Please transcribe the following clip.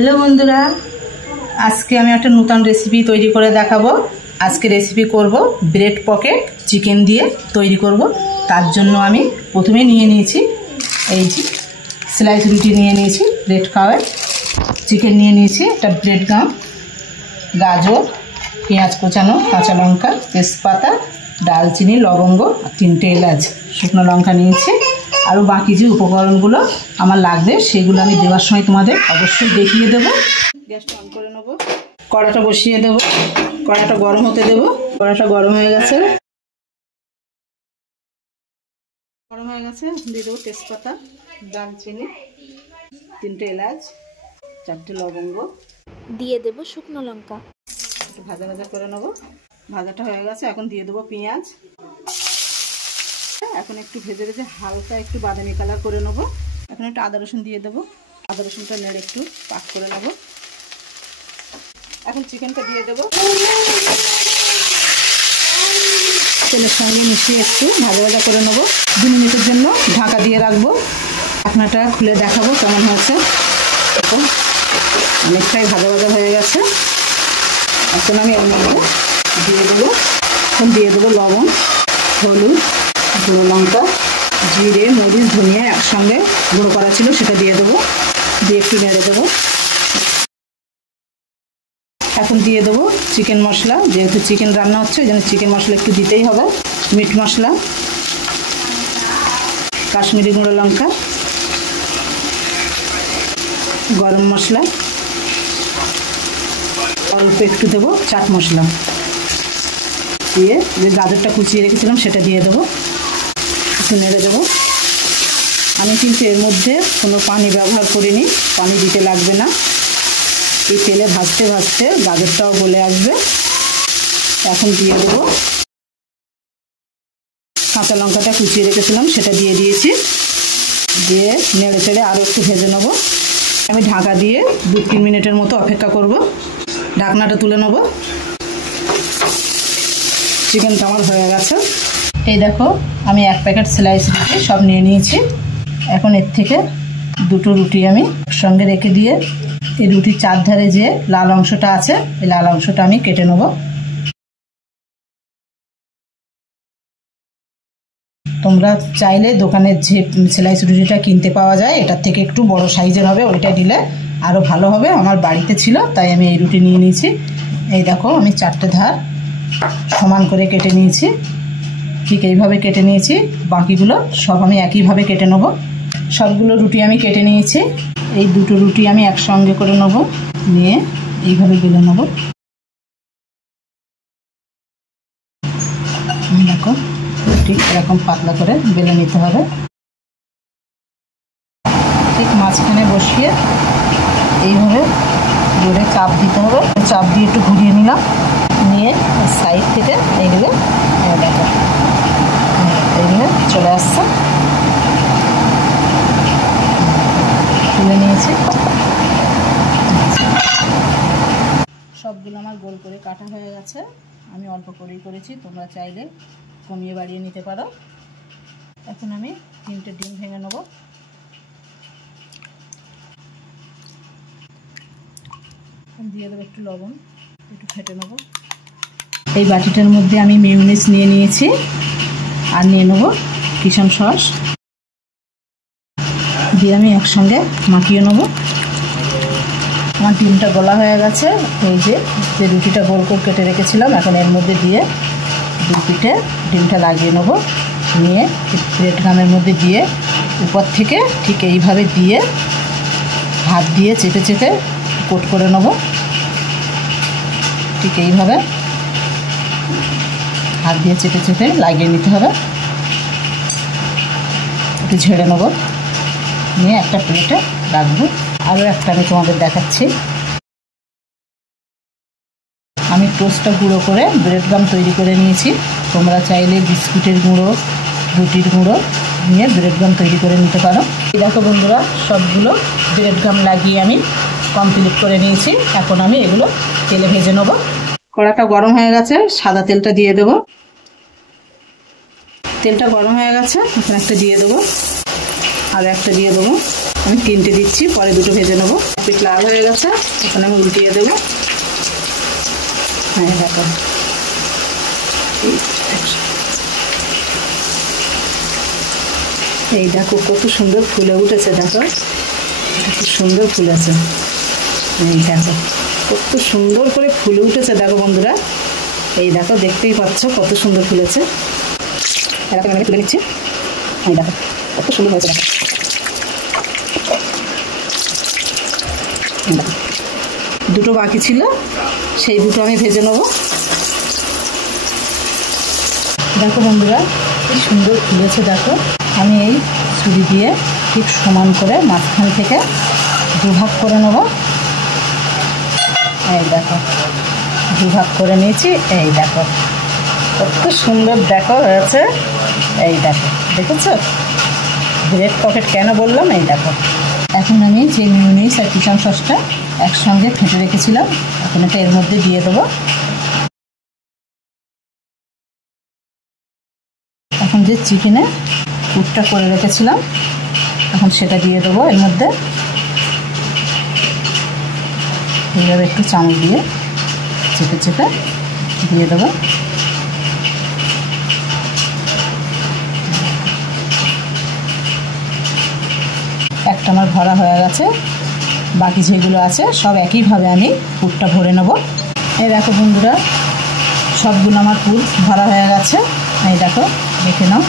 Hello বন্ধুরা, আজকে আমি একটা নতুন রেসিপি তৈরি করে দেখাবো। আজকে রেসিপি করব ব্রেড পকেট চিকেন দিয়ে তৈরি করব। তার জন্য আমি প্রথমে নিয়ে নিয়েছি এই যে স্লাইস রুটি নিয়ে নিয়েছি, ব্রেড খাওয়ার চিকেন নিয়ে নিয়েছি, একটা ব্রেড গাম, গাজর, পেঁয়াজ কোচানো, কাঁচা লঙ্কা, তেজপাতা, ডালচিনি, লবঙ্গ আর 3টে এলাচ, শুকনো লঙ্কা নিয়েছি। আরও বাকি যে উপকরণগুলো আমার লাগবে সেগুলো আমি দেওয়ার সময় তোমাদের অবশ্যই দেখিয়ে দেবো। গ্যাসটা অন করে নেবো, কড়াটা বসিয়ে দেবো, কড়াটা গরম হতে দেবো। কড়াটা গরম হয়ে গেছে, দিয়ে দেবো তেজপাতা, দারচিনি, 3টে এলাচ, 4টে লবঙ্গ, দিয়ে দেবো শুকনো লঙ্কা। একটু ভাজা ভাজা করে নেবো। ভাজাটা হয়ে গেছে, এখন দিয়ে দেবো পেঁয়াজ। এখন একটু ভেজে ভেজে হালকা একটু বাদামি কালার করে নেবো। এখন একটু আদা রসুন দিয়ে দেবো, আদা রসুনটা নেড়ে একটু পাক করে নেবো। এখন চিকেনটা দিয়ে দেবো, তেলের সঙ্গে মিশিয়ে একটু ভাজা ভাজা করে নেবো। 2 মিনিটের জন্য ঢাকা দিয়ে রাখবো। ঢাকনাটা খুলে দেখাবো কেমন হয়েছে। এখন অনেকটাই ভাজা ভাজা হয়ে গেছে। এখন আমি এর মধ্যে দিয়ে দেবো, এখন দিয়ে দেবো লবণ, হলুদ, গুঁড়ো লঙ্কা, জিরে, মরিচ, ধনিয়া একসঙ্গে গুঁড়ো করা ছিল সেটা দিয়ে দেবো, দিয়ে একটু নেড়ে দেবো। এখন দিয়ে দেবো চিকেন মশলা, যেহেতু চিকেন রান্না হচ্ছে ওই জন্য চিকেন মশলা একটু দিতেই হবে। মিট মশলা, কাশ্মীরি গুঁড়ো লঙ্কা, গরম মশলা, অল্প একটু দেবো চাট মশলা, দিয়ে যে গাজরটা কুচিয়ে রেখেছিলাম সেটা দিয়ে দেবো, একটু নেড়ে দেবো। আমি কিন্তু এর মধ্যে কোনো পানি ব্যবহার করিনি, পানি দিতে লাগবে না। এই তেলে ভাজতে ভাজতে গাজরটাও গলে আসবে। এখন দিয়ে দেবো কাঁচা লঙ্কাটা কুচিয়ে রেখেছিলাম সেটা দিয়ে দিয়েছি, দিয়ে নেড়ে চেড়ে আরও একটু ভেজে নেবো। আমি ঢাকা দিয়ে 2-3 মিনিটের মতো অপেক্ষা করব। ঢাকনাটা তুলে নেব। চিকেনটা আমার হয়ে গেছে। এই দেখো, আমি 1 প্যাকেট স্লাইস রুটি সব নিয়ে নিয়েছি। এখন এর থেকে 2টো রুটি আমি সঙ্গে রেখে দিয়ে এই রুটির চারধারে যে লাল অংশটা আছে এই লাল অংশটা আমি কেটে নেব। তোমরা চাইলে দোকানের যে স্লাইস রুটিটা কিনতে পাওয়া যায় এটার থেকে একটু বড় সাইজের হবে, ওইটা দিলে আরও ভালো হবে। আমার বাড়িতে ছিল তাই আমি এই রুটি নিয়ে নিয়েছি। এই দেখো, আমি 4টে ধার সমান করে কেটে নিয়েছি, ঠিক এইভাবে কেটে নিয়েছি। বাকিগুলো সব আমি একইভাবে কেটে নেব। সবগুলো রুটি আমি কেটে নিয়েছি। এই 2টো রুটি আমি একসঙ্গে করে নেব, নিয়ে এইভাবে বেলে নেব। দেখো, ঠিক এরকম পাতলা করে বেলে নিতে হবে। ঠিক মাঝখানে বসিয়ে এইভাবে জোরে চাপ দিতে হবে। চাপ দিয়ে একটু ঘুরিয়ে নিলাম, নিয়ে সাইড থেকে এইগুলো দেখো এইগুলো চলে আসছে, তুলে নিয়েছি। সবগুলো আমার গোল করে কাটা হয়ে গেছে। আমি অল্প করেই করেছি, তোমরা চাইলে কমিয়ে বাড়িয়ে নিতে পারো। এখন আমি 3টে ডিম ভেঙে নেব। দিয়ে দেবো একটু লবণ, একটু ফেটে নেব। এই বাটিটার মধ্যে আমি মেয়োনিজ নিয়ে নিয়েছি, আর নিয়ে নেব কিচেন সস, দিয়ে আমি একসঙ্গে মাখিয়ে নেব। আমার ডিমটা গলা হয়ে গেছে। এই যে রুটিটা গোল করে কেটে রেখেছিলাম এখন এর মধ্যে দিয়ে 2 পিঠে ডিমটা লাগিয়ে নেব। নিয়ে ব্রেড গামের মধ্যে দিয়ে উপর থেকে ঠিক এইভাবে দিয়ে হাত দিয়ে চেপে চেপে কোট করে নেব। ঠিক এইভাবে হাত দিয়ে চেপে চেপে লাগিয়ে নিতে হবে। একটু ঝেড়ে নেব, নিয়ে একটা প্লেটে রাখবো। আরও একটা আমি তোমাদের দেখাচ্ছি। আমি টোস্টটা গুঁড়ো করে ব্রেড গাম তৈরি করে নিয়েছি। তোমরা চাইলে বিস্কুটের গুঁড়ো, রুটির গুঁড়ো নিয়ে ব্রেড গাম তৈরি করে নিতে পারো। এই দেখো বন্ধুরা, সবগুলো ব্রেড গাম লাগিয়ে আমি কমপ্লিট করে নিয়েছি। এখন আমি এগুলো তেলে ভেজে নেব। কড়াটা গরম হয়ে গেছে, সাদা তেলটা দিয়ে দেবো। তেলটা গরম হয়ে গেছে, এখন একটা দিয়ে দেবো, আর একটা দিয়ে দেবো। আমি 3টে দিচ্ছি, পরে 2টো ভেজে নেবো। একটু লাল হয়ে গেছে, এখন আমি উল্টিয়ে দেবো। হ্যাঁ দেখো, এই দেখো কত সুন্দর ফুলে উঠেছে। দেখো কত সুন্দর ফুলেছে। এই দেখো কত সুন্দর করে ফুলে উঠেছে। দেখো বন্ধুরা, এই দেখো দেখতেই পাচ্ছ কত সুন্দর ফুলেছে। এরকম আমি তুলে নিচ্ছি। এই দেখো কত সুন্দর হয়েছে। দেখো 2টো বাকি ছিল, সেই 2টো আমি ভেজে নেবো। দেখো বন্ধুরা কি সুন্দর ফুলেছে। দেখো আমি এই ছুরি দিয়ে ঠিক সমান করে মাঝখান থেকে 2 ভাগ করে নেব। এই দেখো 2 ভাগ করে নিয়েছি। এই দেখো কত সুন্দর দেখো হয়েছে। এই দেখো, দেখেছো? ব্রেড পকেট কেন বললাম? এই দেখো, এখন আমি যে মিউনিস আর কিচেন সসটা একসঙ্গে ফেটে রেখেছিলাম, এখন এটা এর মধ্যে দিয়ে দেবো। এখন যে চিকেনে পুরটা করে রেখেছিলাম, এখন সেটা দিয়ে দেবো এর মধ্যে। এইভাবে একটু চামচ দিয়ে চেপে চেপে দিয়ে দেবো। একটা আমার ভরা হয়ে গেছে, বাকি যেগুলো আছে সব একইভাবে আমি পুরটা ভরে নেব। এই দেখো বন্ধুরা, সবগুলো আমার পুর ভরা হয়ে গেছে। এই দেখো, দেখে নাও।